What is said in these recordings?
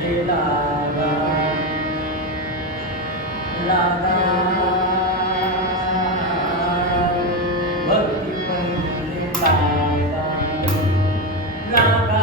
लागा लागा भक्ती म्हणजे लागा लागा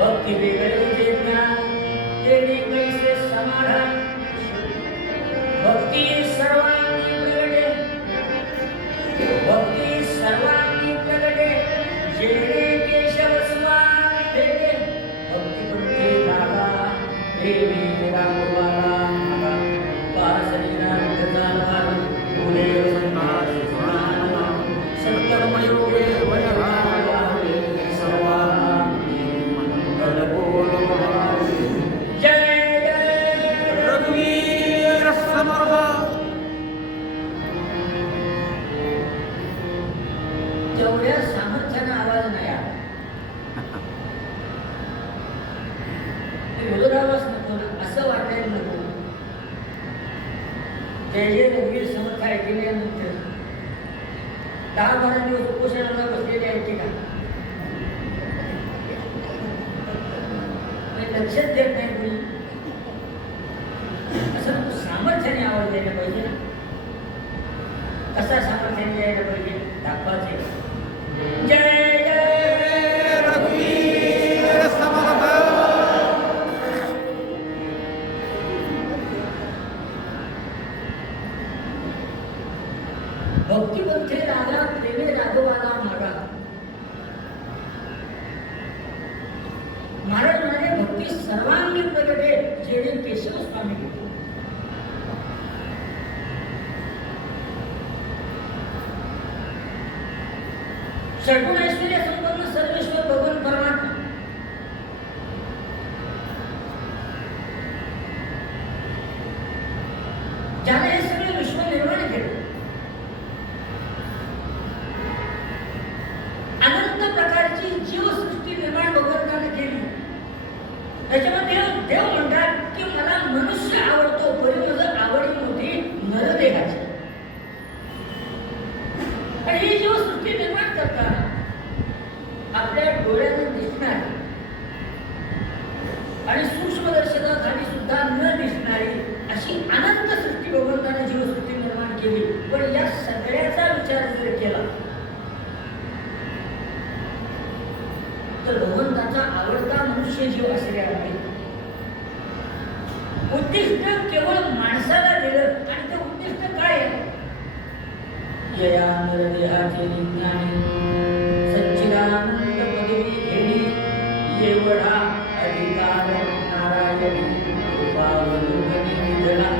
भक्ति वेगळे ज्ञान तेने कैसे समाधान भक्ति सर्वांगी प्रगटे भक्ती सर्वांगी प्रगटे जेणे केशव स्वामी भेटे भक्ती भक्ती लागा देवी रामवाला मागा पासरी नाम गजाला पुढे संतास सुनाना सत्कर्मयोगे वैरागा सर्वांगी मंगल बोल जय जय रघुवीर समर्थ जेवढ्या सामर्थ्याने आवाज नाही आला बोलावाच नको ना असं वाटायला नको जय जय रघुवीर समर्थ ऐकल्यानंतर 10-12 दिवस उपोषणाला बसलेले आहेत की काय लक्षात देत नाही कोणी असं सामर्थ्याने आवाज द्यायला पाहिजे ना कसा सामर्थ्याने द्यायला पाहिजे दाखवायचे जय जय रघुवीर समर्थ भक्तिपंथे रागा प्रेमे राघवाला मागा महाराज म्हणाले भक्ती सर्वांगी प्रगटे जेणे केशव स्वामी भेटे षड्गुण ऐश्वर्य संपन्न सर्वेश्वर भगवान परमात्मा ज्याने हे सगळे विश्व निर्माण केले अनंत प्रकारची जीवसृष्टी निर्माण भगवंताने केली त्याच्यामध्ये देव म्हणतात की मला मनुष्य आवडतो परिमल आवडी मोठी नरदेहाची आणि ही जीवसृष्टी निर्माण करताना आपल्या डोळ्याने दिसणारी आणि सूक्ष्मदर्शनाखाली सुद्धा न दिसणारी अशी अनंत सृष्टी भगवंताने जीवसृष्टी निर्माण केली पण या सगळ्याचा विचार जर केला तर भगवंताचा आवडता मनुष्य जीव असेल आहे उद्दिष्ट केवळ माणसाला दिलं आणि ते उद्दिष्ट काय आहे यया नरदेहाचे विज्ञानी सच्चिदानंद पदवी घेणे एवढा अधिकार नारायणी कृपावरुणी निधना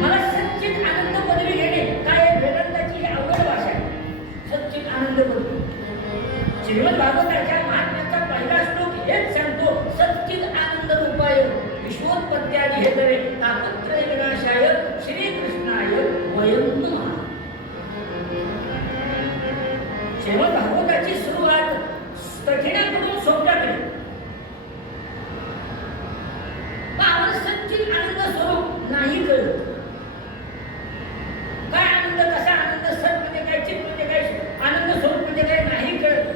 मला सच्चिद आनंद पदवी घेणे काय वेदांताची ही अवघड भाषा आहे सच्चिद आनंद पदवी श्रीमद भागवताच्या महात्म्याचा पहिला श्लोक हेच सांगतो सच्चिद आनंद रूपाय विश्वोत्पत्त्यादि हेतवे तापत्रय विनाशाय श्रीकृष्णाय वयं नमः श्रीमद भागवताची सुरुवात कठीणाकडून सोप्याकडे आम्हाला सच्चिद आनंद स्वरूप नाही कळत काय आनंद कसा आनंद सत म्हणजे काय चित म्हणजे काय आनंद स्वरूप म्हणजे काय नाही कळत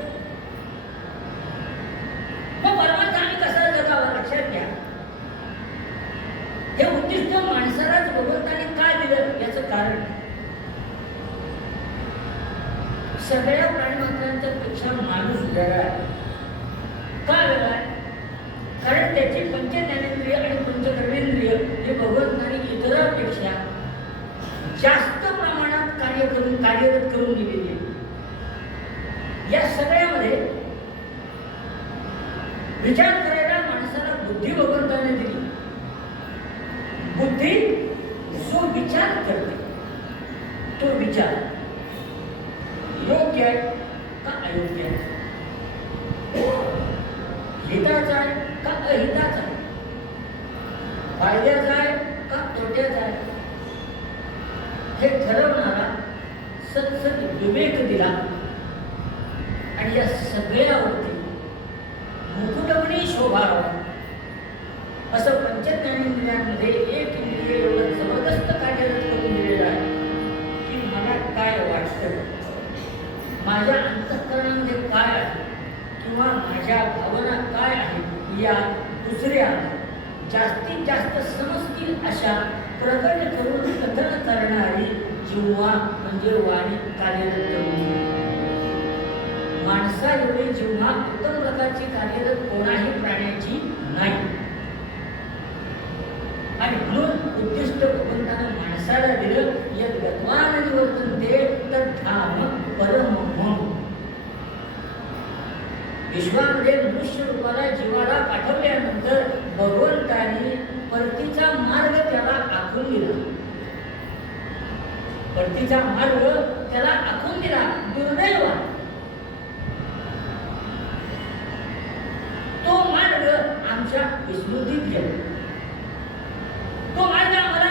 मग परमार्थ आम्ही कसा जगावा लक्षात घ्या हे उद्दिष्ट माणसालाच भगवंताने काय दिलं याचं कारण सगळ्या प्राणीमात्रांच्या पेक्षा माणूस वेगळा आहे का वेगळा आहे कारण त्याची पंचज्ञानेंद्रिय आणि पंचकर्मेंद्रिय हे भगवंताने इतरांपेक्षा जास्त प्रमाणात कार्यरत करून दिलेली या सगळ्यामध्ये विचार करायला माणसाला बुद्धी भगवंताने दिली बुद्धी जो विचार करते तो विचार योग्य आहे का अयोग्य आहे हिताचा आहे का अहिताचा आहे फायद्याचा आहे का तोट्याचा आहे हे ठरवणारा सत्सत विवेक दिला आणि या सगळ्यावरती मुकुटमणी शोभावा असं पंचज्ञानेंद्रियांमध्ये एक इंद्रिय एवढं जबरदस्त कार्यरत करून दिलेलं आहे की मला काय वाटतं माझ्या अंतःकरणामध्ये काय आहे किंवा माझ्या भावना काय आहेत या दुसऱ्या जास्तीत जास्त समजतील अशा प्रकट करून कथन करणारी जिव्हा म्हणजे वाणी कार्यरत करून माणसा एवढी जिव्हा उत्तम प्रकारची कार्यरत कोणाही प्राण्याची नाही आणि म्हणून माणसाला दिलं यद गत्वान निवर्तन्ते तद्धाम परमम्. विश्वामध्ये मनुष्य रूपाला जीवाला पाठवल्यानंतर भगवंतांनी परतीचा मार्ग त्याला आखून दिला. परतीचा मार्ग त्याला आखून दिला. दुर्दैव तो मार्ग आमच्या विस्मृतीत गेला. तो मार्ग आम्हाला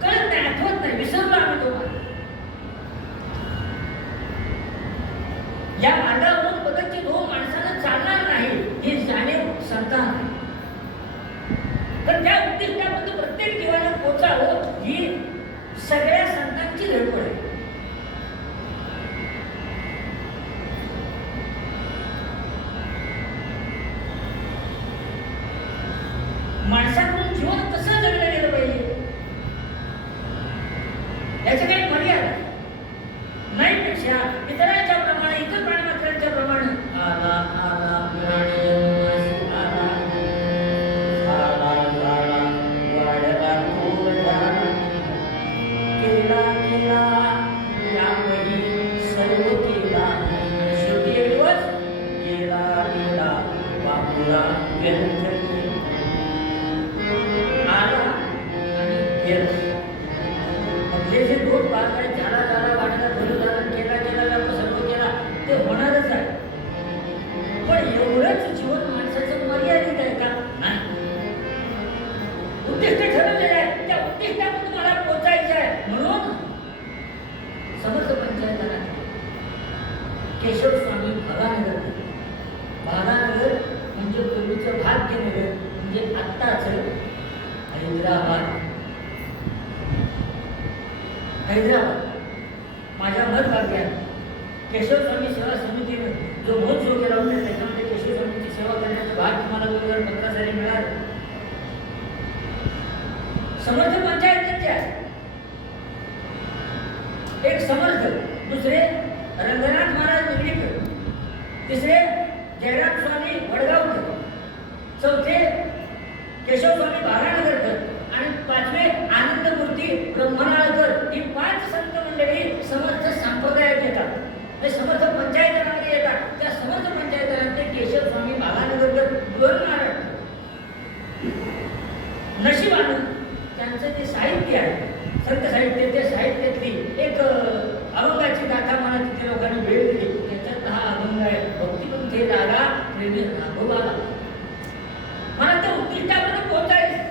कळत नाही, आठवत नाही, विसरलो आम्ही तो मार्ग. या मार्गावरून कदाचित हो माणसाला चालणार नाही ही जाणीव संतान. तर त्या उद्दिष्टामध्ये प्रत्येक जीवाला पोचावं ही सगळ्या संतांची धडपड आहे. माणसाकडून जीवन कसं जगलं गेलं पाहिजे याच्या काही मर्यादा नाही. पेक्षा इतरांच्या प्रमाणे, इतर प्राणीमात्रांच्या प्रमाणे आला आला केला केला यावही सर्व केला शेवटी एक दिवस गेला गेला बापूला व्यर्थ आला आणि गेला. जे दोन भाग आहे झाला झाला वाटला धनुधारण केला केला सर्व केला ते होणारच आहे. पण एवढंच जीवन माणसाचं मर्यादित आहे का? नाही. उद्दिष्ट ठरवलेलं आहे, त्या उद्दिष्टामध्ये मला पोचायचं आहे. म्हणून समर्थ पंचायताला केशव स्वामी भागानगर, भागानगर म्हणजे पूर्वीचं भाग्यनगर म्हणजे आत्ताच हैदराबाद. माझ्या मत भाग्यात केशव स्वामी सेवा समितीने जो महोत्सव सुरू केला होता त्याच्यामध्ये केशव स्वामीची सेवा करण्याचा भाग तुम्हाला 2015 साली मिळाला. समर्थ पंचायतीचे एक समर्थ, दुसरे रंगनाथ महाराज निगडीकर, तिसरे जयराम स्वामी वडगावकर, चौथे केशव स्वामी भागानगरकर आणि पाचवे आनंदमूर्ती ब्रह्मनाळकर. ही 5 संत मंडळी समर्थ संप्रदायात येतात, हे समर्थ पंचायतांमध्ये येतात. त्या समर्थ पंचायतांमध्ये केशव स्वामी भागानगरकर 2 महाराज. नशिबानं त्यांचं जे साहित्य आहे संत साहित्य, त्या साहित्यातली एक अभंगाची गाथा मला तिथे लोकांनी भेट दिली. त्याच्यात हा अभंग आहे, भक्तिपंथ हे दादा प्रेमी राघोबाला. मला त्या उद्दिष्टापर्यंत पोहोचायचं,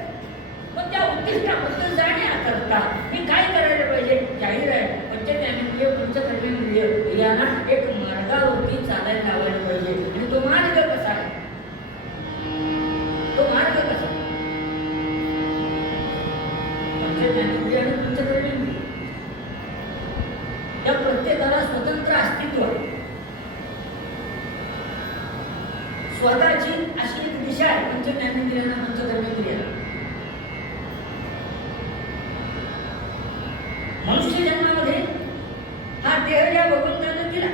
पण त्या उद्दिष्टाबद्दल जाण्याकरता मी काय करायला पाहिजे? जाहीर आहे पंचज्ञानेंद्रिय पंचकर्मेंद्रिय यांना एक मार्गावरती चालायला लावायला पाहिजे. आणि तो मार्ग कसा आहे? तो मार्ग कसा? पंचज्ञानेंद्रिय आणि पंचकर्मेंद्रिय या प्रत्येकाला स्वतंत्र अस्तित्व आहे. स्वतःची अशी एक दिशा आहे पंचज्ञानेंद्रियांना पंचकर्मेंद्रियांना. मनुष्य जन्मामध्ये हा देह या भगवंतानं दिला.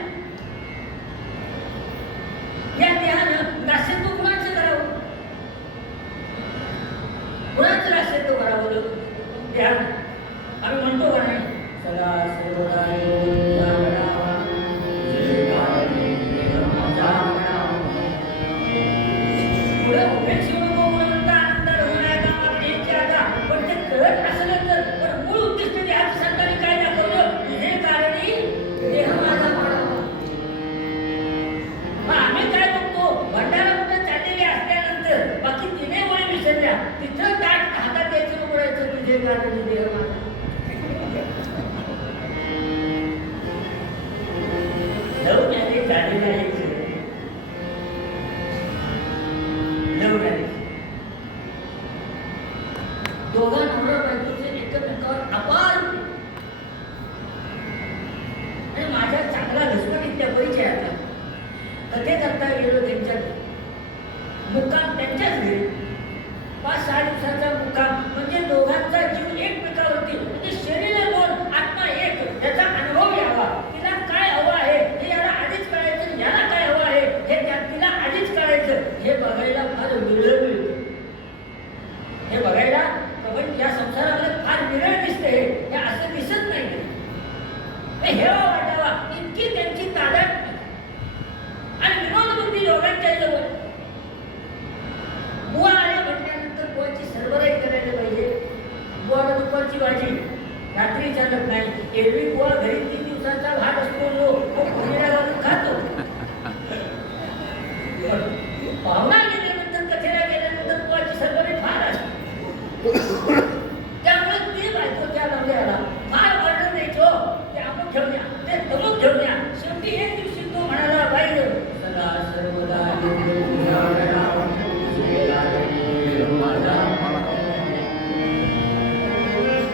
या देहानं दास्यत्व कुणाचं करावं? कुणाचं दास्यत्व करावं? देहानं आम्ही म्हणतो का नाही सदा सर्वदा तिथं ताट हातात द्यायचं उघडायचं तुझे कारण देह माझा. लव मॅरेज झालेलं आहे. लव मॅरेज दोघा नवरा बायकोचे एकमेकावर अपार आणि माझ्या चांगला घसमटीतल्या परिचयाचा कथे करता गेलो. त्यांच्या मुक्काम त्यांच्याच घरी 5-6 दिवसाचा मुक्काम म्हणजे दोघांचा जीव एकमेकावरती, म्हणजे शरीर 2 आत्मा 1 याचा अनुभव यावा. तिला काय हवं आहे हे याला आधीच कळायचं, याला काय हवं आहे हे तिला आधीच कळायचं. हे बघायला फार विरळ मिळतं. हे बघायला प्रपंच या संसारामध्ये फार विरळ दिसते. एरवी बुवा घरी 3 दिवसाचा भात असतो तो फोडणीला घालून खातो. पाहुणा गेल्यानंतर कथेला गेल्यानंतर बुवाची सरगरी फार असते. त्यामुळे ते बायको त्या नवऱ्याला फार ऑर्डर द्यायचो, ते अमुक घेऊन या, ते तमुक घेऊन या. शेवटी एक दिवशी तो म्हणाला, बाई सदा सर्वदा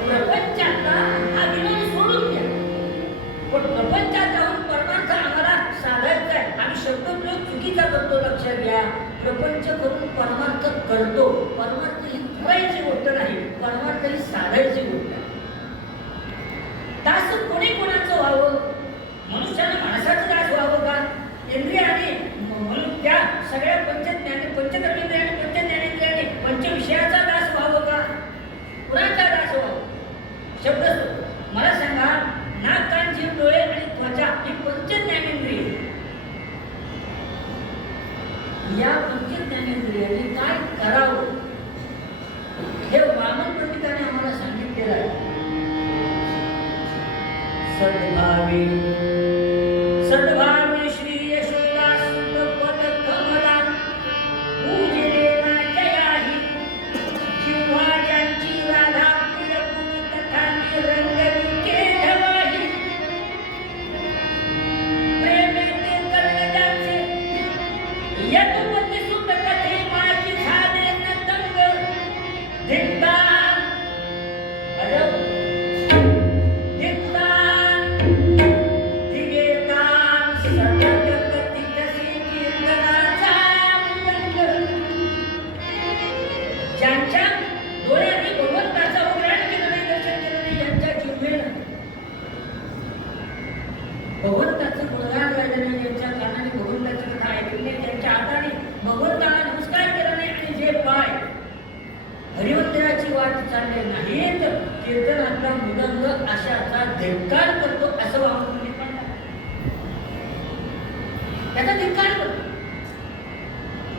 प्रपंचातला हा विनोद सोडून द्या, पण प्रपंचात जाऊन परमार्थ आम्हाला साधायचा आहे. आम्ही शब्दप्रयोग चुकीचा करतो, लक्षात घ्या. प्रपंच करून परमार्थ करतो. परमार्थ ही करायची गोष्ट नाही, परमार्थ ही साधायची गोष्ट आहे. दास कोणी कोणाचं व्हावं? मनुष्यानं माणसाचं दास व्हावं का? इंद्रियाने म्हणून त्या सगळ्या पंचकर्मेंद्रिय आणि पंचज्ञानेंद्रियाने पंचविषयाचा दास व्हावं का? कुणाचा दास व्हावं? शब्द मला सांगा, नाक कान जीभ डोळे आणि त्वचा ही पंचज्ञानेंद्रिय. या पंचज्ञानेंद्रियांनी काय करावं हे वामन पंडितांनी आम्हाला सांगितलेलं आहे. सद्भावी श्री यशोदा सुत पद कमला पूजिलेला जयाही जिव्हा ज्यांची राधा प्रिय गुणी तथा निरंजनी केढवाही प्रेमे ते कर्ण ज्यांचे यदुपती सुत कथे माझी झाले न दंग धिक्कार ज्यांच्या डोळ्यांनी भगवंताचा उघड केलं नाही, दर्शन केलं नाही, यांच्या जिव्हेनं भगवंताचं गुणगान गायलं नाही, ज्यांच्या कानाने भगवंताची कथा ऐकली नाही, ज्यांच्या हाताने भगवंताला नमस्कार केला नाही आणि जे पाय हरिवंतराची वाट चालले नाहीत, कीर्तनातला मृदंग अशाचा धिक्कार करतो असं वामन म्हणतात. त्याचा धिक्कार करतो.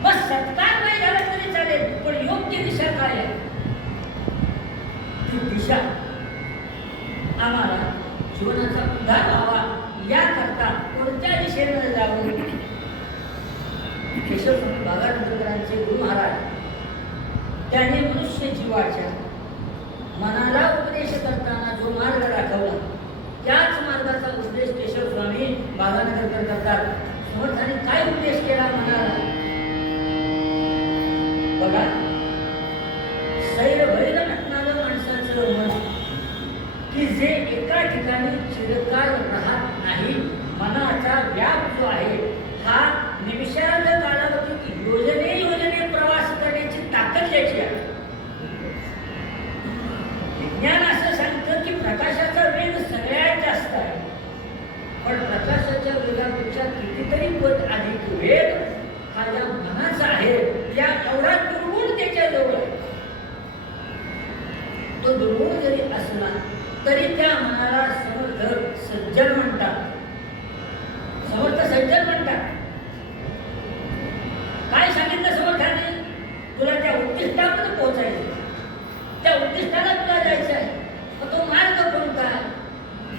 बस सत्कार नाही झाला तरी चालेल, पण योग्य दिशा काय आहे? ती दिशा आम्हाला जीवनाचा उद्धार व्हावा याकरता कोणत्या दिशेनं जावं? केशवस्वामी बागानकरांचे गुरु महाराज त्यांनी मनुष्य जीवाच्या मनाला उपदेश करताना जो मार्ग दाखवला, त्याच मार्गाचा उपदेश केशवस्वामी बागानकर करतात. समर्थाने काय उपदेश केला मनाला? बघा, सैरभैर असणारं माणसाचं मन की जे एका ठिकाणी चिरकाल राहत नाही, मनाचा व्याप जो आहे हा निमिषार्ध कालावधीत योजने प्रवास करण्याची ताकद त्याची आहे. विज्ञान असं सांगतं की प्रकाशाचा वेग सगळ्यात जास्त आहे, पण प्रकाशाच्या वेगापेक्षा कितीतरी पट अधिक वेग हा या मनाचा आहे. या एवढा दुर्गुण त्याच्या जवळ आहे. तो दुर्गुण जरी असला तरी त्या मनाला समर्थ सज्जन म्हणतात. समर्थ सज्जन म्हणतात. काय सांगितलं समर्थाने? तुला त्या उद्दिष्टापर्यंत पोहोचायचं, त्या उद्दिष्टाला तुला जायचं आहे. मग तो मार्ग कोणता?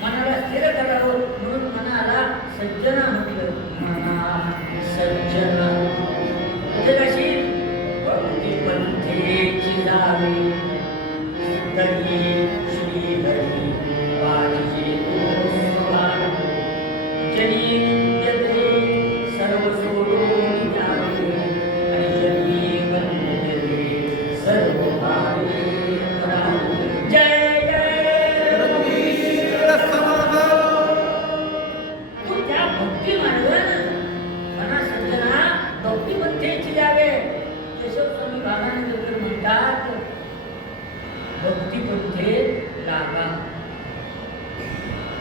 मनाला स्थिर करावं म्हणून मनाला सज्जना म्हटलं. मना सज्जना कशी भक्ती पंथेची जावी दही श्री हरी वाणीचे जनी नित्यते सर्व सोडून जावे आणि जनी वंदते सर्व भावे करावे. जय जय रघुवीर समर्थ. तू त्या भक्ती मार्गानं मना सज्जना भक्ती पंथेची जावे. केशवस्वामी बागानकर म्हणतात, भक्ती पंथे लागा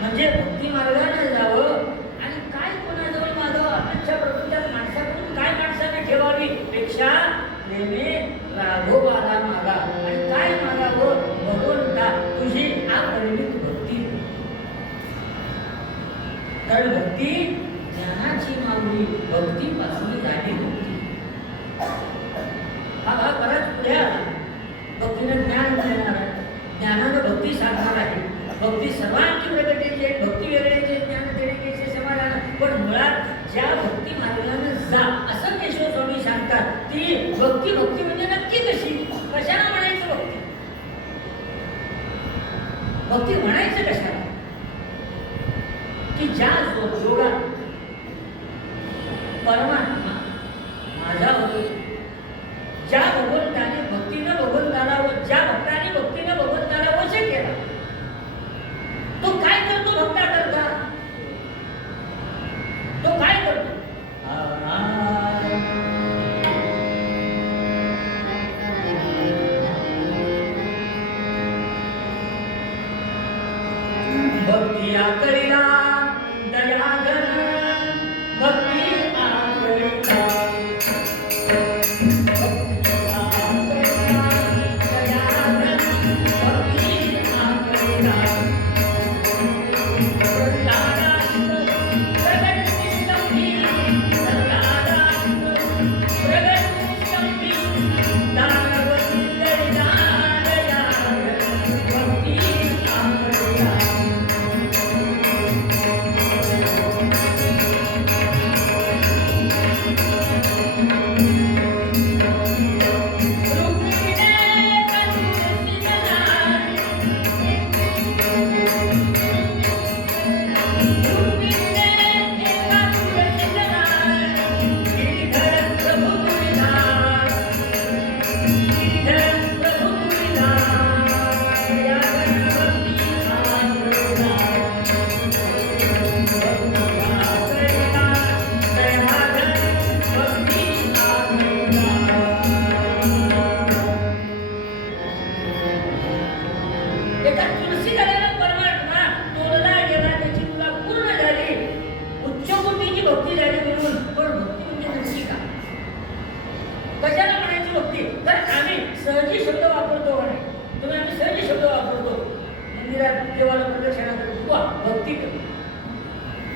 म्हणजे भक्ती मार्गाने जावं. आणि काय कोणाजवळ मागावं? अपेक्षा प्रपंचात माणसाकडून काय माणसाने ठेवावी पेक्षा नेहमी राघोबाला मागा. आणि काय मागावं? भगवंता तुझी अपरिमित भक्ती. कारण भक्ती ज्ञानाची माऊली, भक्तीपासून झाली मुक्ती. हा भाग बराच पुढे आला. भक्तीनं ज्ञान मिळणार आहे, ज्ञानानं भक्ती साधणार आहे. भक्ती सर्वांची प्रगतीची आहे, भक्ती वेगळ्याची ज्ञान देण्याची समाधान, पण मुळात ज्या भक्ती मार्गाने जा असं केशव स्वामी सांगतात. ती भक्ती भक्ती म्हणजे नक्की कशी, कशाला म्हणायचं भक्ती, भक्ती म्हणायचं कशाला, की ज्या योगात परमात्मा माझा होतो, ज्या भगवंताने भक्तीनं भगवंताला, ज्या भक्ताने भक्तीनं भगवंताला वश केला, तो काय करतो भक्ता करता, तो काय करतो, भक्ती करिला दयाघन, भक्ती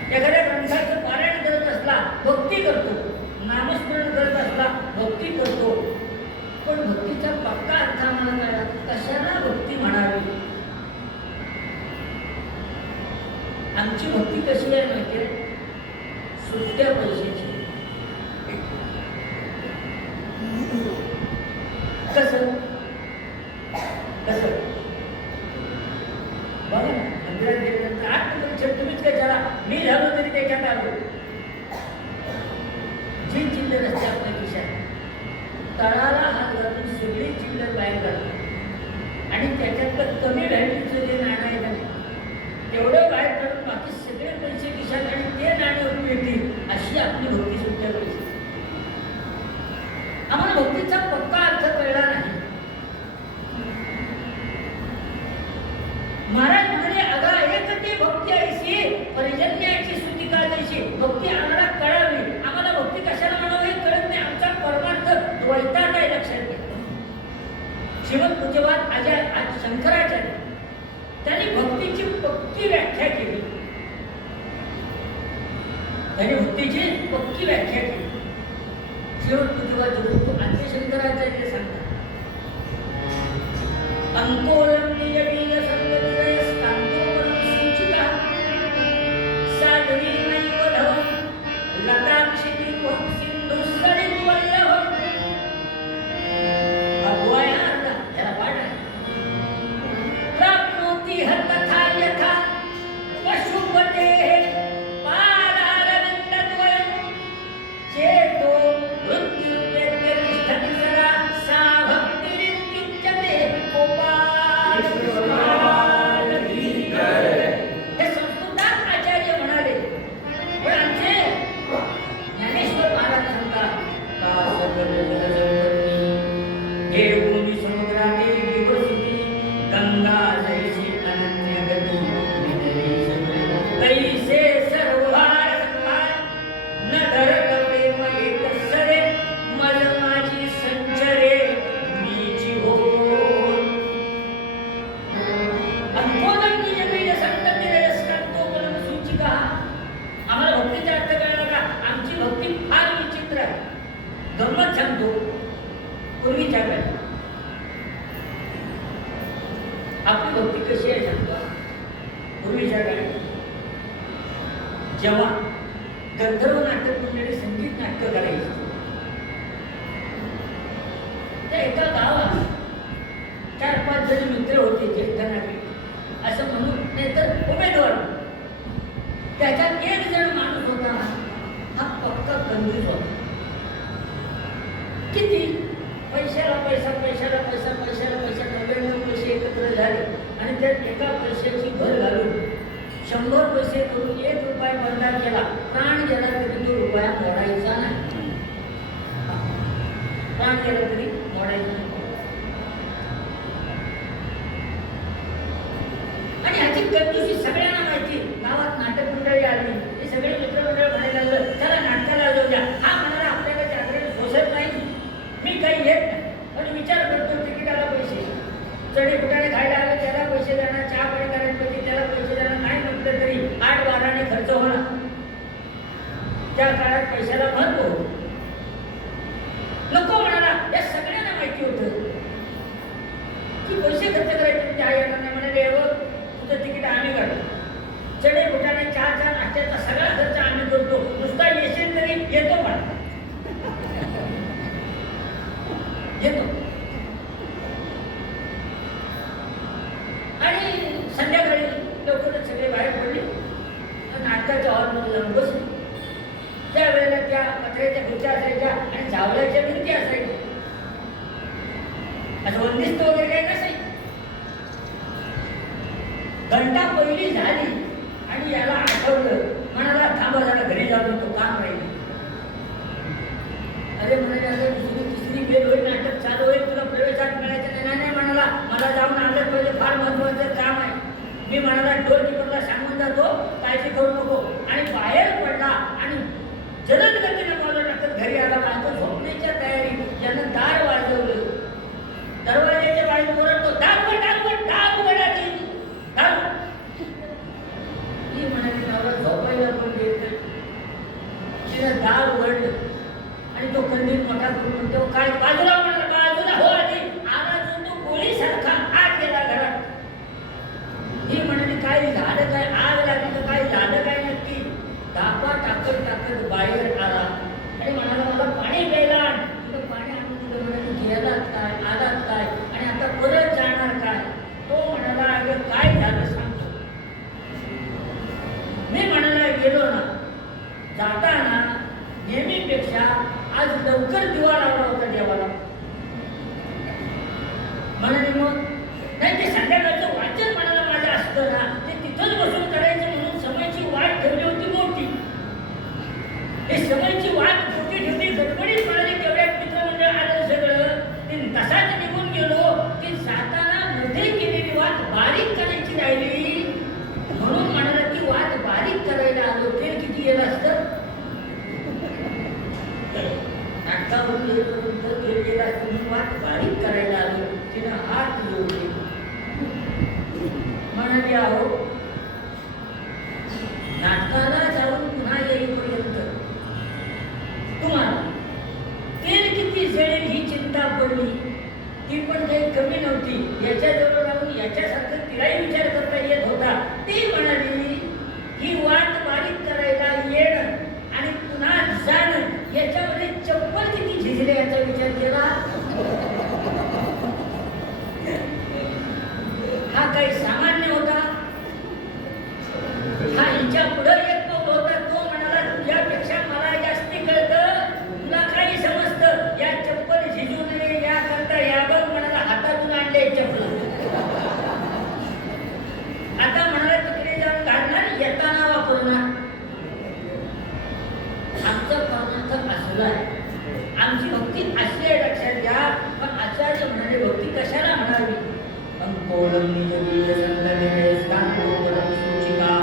एखाद्या ग्रंथाचं पारायण करत असला भक्ती करतो, नामस्मरण करत असला भक्ती करतो, पण भक्तीचा पक्का अर्थ आम्हाला कळला, कशाला भक्ती म्हणावी. आमची भक्ती कशी आहे माहितीये, सुट्ट्या पैशाची. कसं कसं बघा ना, मंदिरात गेल्यानंतर आत्मपरीक्षण तुम्हीच काय झाला, मी झालो तरी त्याच्यात आलो. जी चिल्लर असते आपल्या खिशात, तळाला हात घालून सगळी चिल्लर बाहेर काढतो आणि त्याच्यातलं कमी व्हॅल्यूचं जे नाणं आहे ना तेवढं बाहेर काढून बाकी सगळे पैसे खिशात आणि ते नाणे उपयोगी, अशी आपली भक्ती सुद्धा पैसे. आम्हाला भक्तीचा पक्का अर्थ कळला नाही. महाराज म्हणाले, अगा एक ते भक्ती ऐशी परिजन्याची सुतिका जैशी. भक्ती आम्हाला कळावी, आम्हाला भक्ती कशाला म्हणावं हे कळत नाही. आमचा परमार्थ द्वैतात आहे, लक्षात घ्या. शिवपूज्यवाद आज शंकराचार्य त्यांनी भक्तीची पक्की व्याख्या केली, त्यांनी भक्तीची पक्की व्याख्या केली. शिवपूज्यवाद जगद्गुरु आद्य शंकराचार्य सांगतात, अंकोलम नियमीन संगतिरय स्कांतोपरम सूचिता सागरी नैवधवम लताक्षिति त्वं सिंधु सरिद्वल्लभम. भगवान याला पाठ आहे. प्राप्नोति हतथा यथा पशुपतेः पादारविन्दद्वयं चेतो मृत्युर्व्यतिष्ठति सदा सा भक्तिरित्युच्यते. हे संस्कृतात आचार्य म्हणाले, पण आमचे ज्ञानेश्वर महाराज सांगतात, घेऊन समुद्रातील विभसिती गंगा जैसी अनन्य गती तैसे सर्वभार संभार न धरत प्रेम एक सरे मज माझी संचरे मीची हो. अंकोलम निजमीन संगतिरय स्कांतोपरम सूचिका. आम्हाला भक्तीचा अर्थ कळला का? आमची भक्ती फार विचित्र आहे. गंमत सांगतो, पूर्वीच्या काळी आपली भक्ती कशी आहे सांगतो. पूर्वीच्या काळी जेव्हा गंधर्व नाटक मंडळी संगीत नाटक करायची, त्या एका गावात 4-5 जण मित्र होते, ज्येष्ठ नागरिक असं म्हणून, नाहीतर उमेदवार. त्याच्यात एक जण माणूस होता, हा पक्का कंजूस होता. किती पैशाला पैसा, पैशाला पैसा, पैशाला पैसा, 99 पैसे एकत्र झाले आणि त्यात एका पैशाची भर घालून 100 पैसे करून 1 रुपया बंदा केला. प्राण गेला तरी तो रुपया मोडायचा नाही. प्राण गेला तरी मोडायचा नाही. आणि ह्याची कंजूसी सगळ्यांना माहिती. गावात नाटक मंडळी आली, हे सगळे मित्रमंडळ म्हणायला लागलं, चला नाटकाला जाऊ द्या. हा म्हणाला आपल्याला जागरण सोसत नाही, मी काही येत नाही, पण विचार करतो तिकिटाला पैसे, चढे फुटाने खायला आलं त्याला पैसे देणार, चहा पाणी करायला पाहिजे त्याला पैसे देणार, नाही म्हटलं तरी 8-12ने खर्च होणार. त्या काळात पैशाला महत्व होतं. नको म्हणाला. या सगळ्यांना माहिती होतं की पैसे खर्च करायचे म्हणजे आई यांना म्हणाले, तुझं तिकीट आम्ही काढतो, चढे फुटाने चहाचा नाश्त्याचा सगळा खर्च आम्ही करतो, नुसता येशील तरी येतो पण येतो. आणि संध्याकाळी लवकरच सगळे बाहेर पडले, नाटकाच्या हॉलमध्ये जाऊन बसले. त्यावेळेला त्या पत्र्याच्या खुर्च्या असायच्या आणि जावळाच्या भिंती असायच्या. असं बंदिस्त वगैरे काही नसायचं. घंटा पहिली झाली आणि याला आठवलं, म्हणाला थांबा जरा घरी जाऊन तो काम राहील. अरे म्हणाले, असं दुसरी तिसरी बेल होईल, नाटक चालू होईल, तुला प्रवेशात मिळायचं नाही. नाही म्हणाला, मला जाऊन आलं पाहिजे, फार महत्वाचं काम आहे. मी म्हणाला डोरकीपरला सांगून जातो, काळजी करू नको. आणि बाहेर पडला आणि जलद गतीने मला टाकत घरी आला. माझं झोपण्याच्या तयारी यानं दार वाजवलं. दरवाजाच्या बाहेर ओरडतो, दार उघड, दार उघड, दार उघडा ती, दार. ती म्हणाली, नवरा झोपायला पण देत नाही. तिनं दार उघडलं आणि तो कंदील मोठा करून म्हणतो, काय बाजूला म्हणाला, बाजूला हो आधी. आला जो तो गोळीसारखा आत गेला घरात. ही म्हणाली, काय झालं काय, आग लागली तर काय झालं काय नक्की. धापा टाकत टाकत बाहेर आला आणि म्हणाला, मला पाणी प्यायला आण. तुला पाणी आणून दिलं. म्हणाली, गेलात काय, आलात काय आणि आता परत जाणार काय. तो म्हणाला, अगं काय झालं सांगतो. मी म्हणाला, गेलो ना, जाताना नेहमीपेक्षा आज लवकर दिवा लावला होता देवाला. म्हणाले, मग नाही ते संध्याकाळचं वाचन म्हणाला माझं असतं ना, ते तिथंच बसून करायचं म्हणून समयची वाट ठेवली होती मोठी. हे समयची वाट मोठी ठेवली, गडबडीत म्हणाले, तेवढ्यात मित्रमंडळ आलं सगळं. ते तसाच निघून गेलो की जाताना मध्ये केलेली वाट बारीक करायची राहिली, म्हणून म्हणाला ती वाट बारीक करायला आलो. तेल किती गेलं असतं, नाटकावरून येईपर्यंत तेल गेलं असतं, म्हणून वाट बारीक करायला आलो. तिनं हात जोडले, म्हणाले, अहो नाटकाला जाऊन पुन्हा येईपर्यंत तुम्हाला तेल किती जळेल ही चिंता पडली, ती पण काही कमी नव्हती. याच्याजवळ राहून याच्यासारखं तिलाही विचार करता येत होता. ती म्हणाली, ही वाट बारीक करायला येणं आणि पुन्हा जाणं याच्यामध्ये चप्पल किती झिजले याचा विचार केला. हा काही सामान्य होता. हा हिच्या पुढे एक पाऊल होता. तो म्हणाला, तुझ्यापेक्षा मला जास्ती कळतं, तुला काही समजतं. या चप्पल झिजू नये याकरता याबं म्हणाला हातातून आणले चप्पल. आता म्हणाला तिकडे जाऊन घालणार, येताना वापरणार. आमचं कर्माचं असलं आहे, आमची भक्ती अशी आहे, लक्षात घ्या. पण आचार्य म्हणाले, भक्ती कशाला म्हणावी. अंकोलम निजवीय संतने स्थानोपरम सूचिका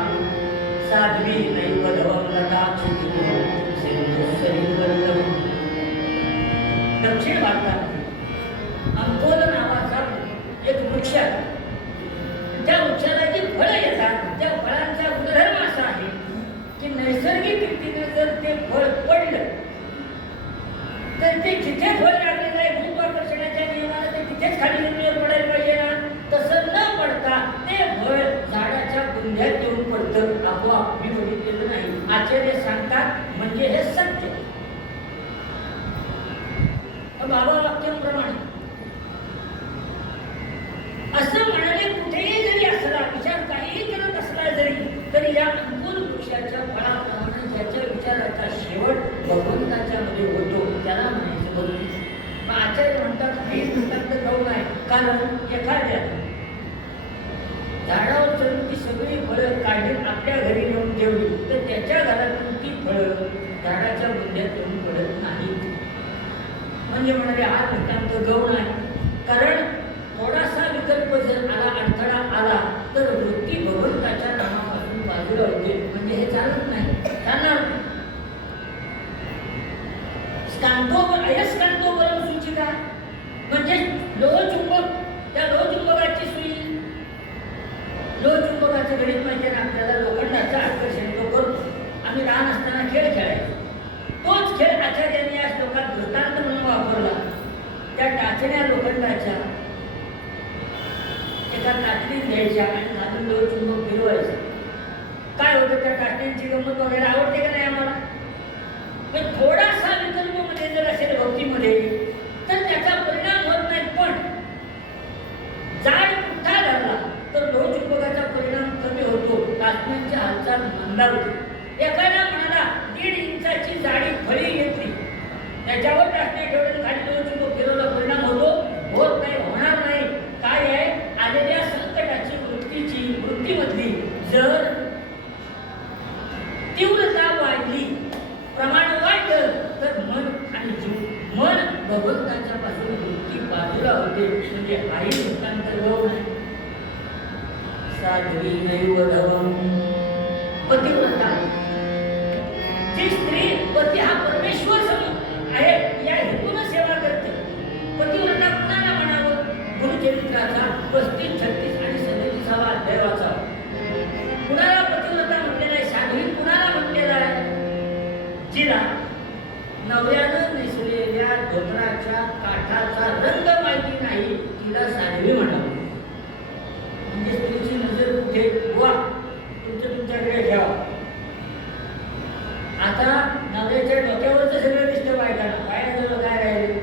साध्वी नैवधवम लताक्षितिनो सिंधुसरिवर्तम. दक्षिण भारतात अंकोल नावाचा एक वृक्ष आहे. त्या वृक्षाला जी फळं येतात, त्या फळांचा गुणधर्म असा आहे की नैसर्गिक रीतीने जर ते फळ पडलं तर ते जिथे फळ लागलेलं आहे गुरुत्वाकर्षणाच्या नियमाने ते तिथेच खाली जमिनीवर पडायला पाहिजे ना. तसं न पडता ते फळ झाडाच्या बुंध्यात आचार्य सांगतात म्हणजे हे सत्य. बाबा वाक्याप्रमाणे असं म्हणाले कुठेही जरी असला विचार काहीही करत असला जरी तरी या अंकुर वृक्षाच्या फळाप्रमाणे ज्याच्या विचाराचा शेवट भगवंताच्या मध्ये होतो त्याला म्हणायचं भक्ती. मग आचार्य म्हणतात हे दृष्टांत गौण आहे. कारण एखाद्या झाडावर चढून ती सगळी फळं काढली आपल्या घरी नेऊन ठेवली तर त्याच्या घरातून ती फळं झाडाच्या बुंद्यात येऊन पडत नाही. म्हणजे म्हणाले हा दृष्टांत गौण आहे. कारण थोडासा विकल्प जर आला अडथळा आला तर वृत्ती भगवंताच्या नामापासून बाजूला होते. म्हणजे हे चालत नाही, चालणार. अयस्कांतो परम सूचिका म्हणजे लोहचुंबक, त्या लोहचुंबकाची सुई, लोहचुंबकाचं गणित माहिती आहे आपल्याला. लोखंडाचं आकर्षण तो करतो. आम्ही लहान असताना खेळ खेळायचो. तोच खेळ आचार्यांनी या श्लोकात दृष्टांत म्हणून वापरला. त्या टाचण्या लोखंडाच्या एका टाचणीत घ्यायच्या आणि घालून लोहचुंबक फिरवायचं. काय होतं त्या टाचण्यांची गंमत वगैरे आवडते का नाही आम्हाला? थोडासा विकल्प मध्ये जर असेल भक्तीमध्ये तर त्याचा परिणाम होत नाही. पण जाड पुठ्ठा धरला तर लोहचुंबकाचा परिणाम कमी होतो. टाचण्यांची हालचाल मंदावते. एखाद्या म्हणाला 1.5 इंचाची जाडी फळी घेतली त्याच्यावर टाचण्या ठेवून खाली लोहचुंबक फिरवला परिणाम होतो? होत नाही, होणार नाही. काय आहे आलेल्या संकटाची वृत्तीमधली जर तीव्रता वाढली, प्रमाण वाढलं तर मन आणि जीव, मन भगवंताच्या पासून वृत्ती बाजूला होते. म्हणजे हाही दृष्टांत गौण आहे. साध्वी नैवधवम पतिव्रता, जी स्त्री पती हा परमेश्वर आहे या हेतून सेवा करते. पतिव्रता कुणाला म्हणावं? गुरुचरित्राचा 35, 36 आणि 37 अध्याय वाचा. कुणाला पतिव्रता म्हटलेला आहे? साध्वी कुणाला म्हटलेला आहे? जिला नवऱ्यानं नेसलेल्या धोत्राच्या काठाचा रंग माहिती नाही तिला साध्वी म्हणावं. म्हणजे स्त्रीची नजर कुठे? वा तुमच्याकडे ठेवा. आता नवऱ्याच्या डोक्यावरच सगळं दिसतं बायकांना, बायाजवळ काय राहिले.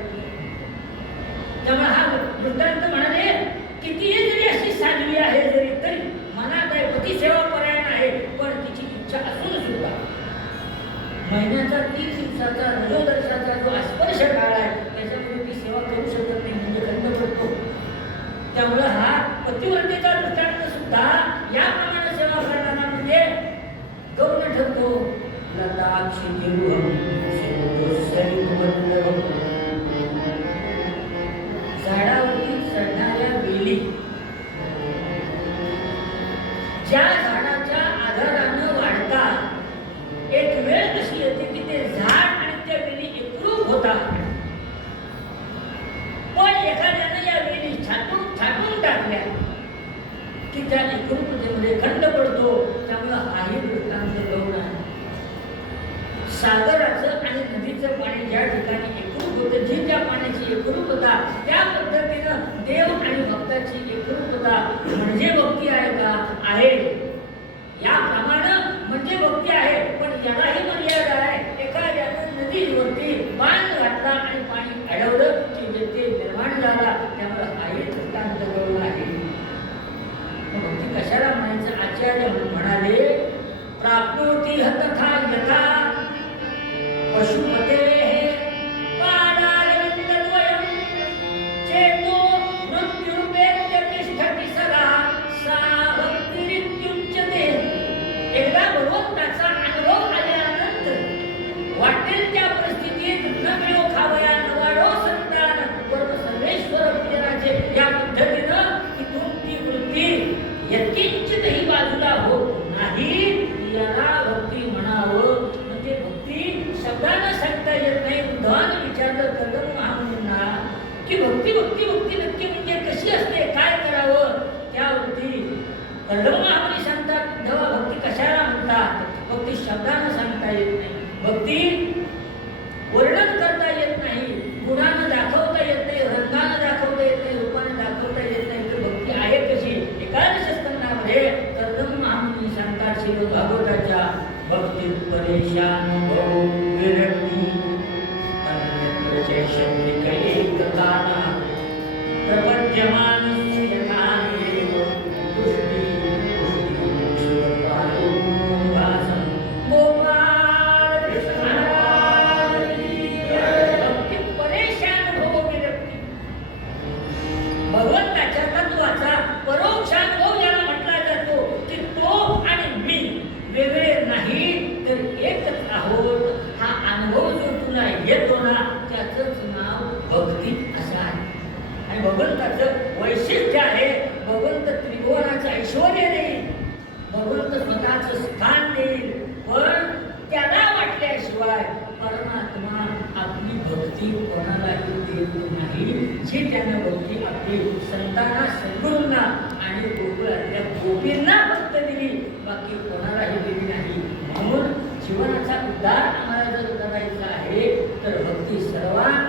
त्यामुळे हा वृत्तांत म्हणाले कितीही जरी अशी साध्वी आहे जरी तरी मनात आहे पती सेवा परायण आहे, पण तिची इच्छा असून सुद्धा महिन्याचा 30 दिवसाचा रजोदर्शाचा जो स्पर्श काळ आहे त्याच्यामध्ये ती सेवा करू शकत नाही. म्हणजे खंड पडतो. त्यामुळे हा पतिव्रतेचा दृष्टांत सुद्धा याप्रमाणे सेवा करणारा म्हणजे गौण ठरतो. झाडावरती चढणाऱ्या वेली ज्या झाडाच्या आधारानं वाढतात, एक वेळ अशी येते की ते झाड आणि त्या वेली एकरूप होतात. पण एखाद्यानं या वेली छाटून टाकल्या की त्या एकरूपतेमध्ये खंड पडतो. त्यामुळे हाही दृष्टांत गौण आहे. सागराचं आणि नदीचं पाणी ज्या ठिकाणी एकरूप होतं, जी त्या पाण्याची एकरूपता, त्या पद्धतीनं देव आणि भक्ताची एकरूपता म्हणजे भक्ती आहे का? आहे. याप्रमाणे म्हणजे भक्ती आहे. पण यालाही मर्यादा आहे. एखाद्यानं नदीवरती बांध घातला आणि पाणी अडवलं की व्यत्यय निर्माण झाला. त्यामुळे हाही दृष्टांत गौण आहे. भक्ती कशाला म्हणायचं? आचार्य म्हणाले प्राप्नोति तथा यथा पशुपते पादारविन्दद्वयं चेतो मृत्युरूपेत्य तिष्ठति सदा सा भक्तिरित्युच्यते. एकदा भगवंताचा अनुभव आल्यानंतर वाटेल त्या परिस्थितीत न मिळो खावया न वाढो संतान परम सर्वेश्वर प्रियराचे या पद्धतीनं तिथून ती वृत्ती यत्किंचितही बाजूला होत नाही. याला भक्ती म्हणावं. म्हणजे भक्ती शब्दानं सांगता येत नाही. उदाहरण विचारलं कदम महामुनींना की भक्ती नक्की म्हणजे कशी असते, काय करावं? त्यावरती कदम महामुनी सांगतात तेव्हा भक्ती कशाला म्हणतात? भक्ती शब्दानं सांगता येत नाही. भक्ती वर्णन करता येत नाही, गुणानं दाखवता येत नाही, रंगानं दाखवता येत नाही, रूपाने दाखवता येत नाही. तर भक्ती आहे कशी? एकादश स्कंदामध्ये कदम महामुनी सांगतात श्रीमद भागवताच्या भक्ती परेश यजमानस्य यथा देव तुष्टि सुखपालो वासं गोपाल कृष्ण महाराज की जय. भक्ती परेशान हो विरक्ती. भगवंताच्या तत्वाचा परोक्षानुभव ज्याला म्हटला जातो की तो आणि मी वेगळे नाही तर एकच आहोत, हा अनुभव जो तुला येतो ना त्याचंच नाव भक्ती असं आहे. आणि भगवंताचं वैशिष्ट्य आहे, भगवंत त्रिभुवनाचं ऐश्वर्य देईल, भगवंत स्वतःचं स्थान देईल, पण त्याला वाटल्याशिवाय परमात्मा आपली भक्ती कोणालाही देत नाही. जी त्यानं भक्ती आपली संतांना सद्गुरूंना आणि गोकुळातल्या गोपींना फक्त दिली, बाकी कोणालाही दिली नाही. म्हणून जीवनाचा उद्धार आम्हाला जर करायचा आहे तर भक्ती सर्वांना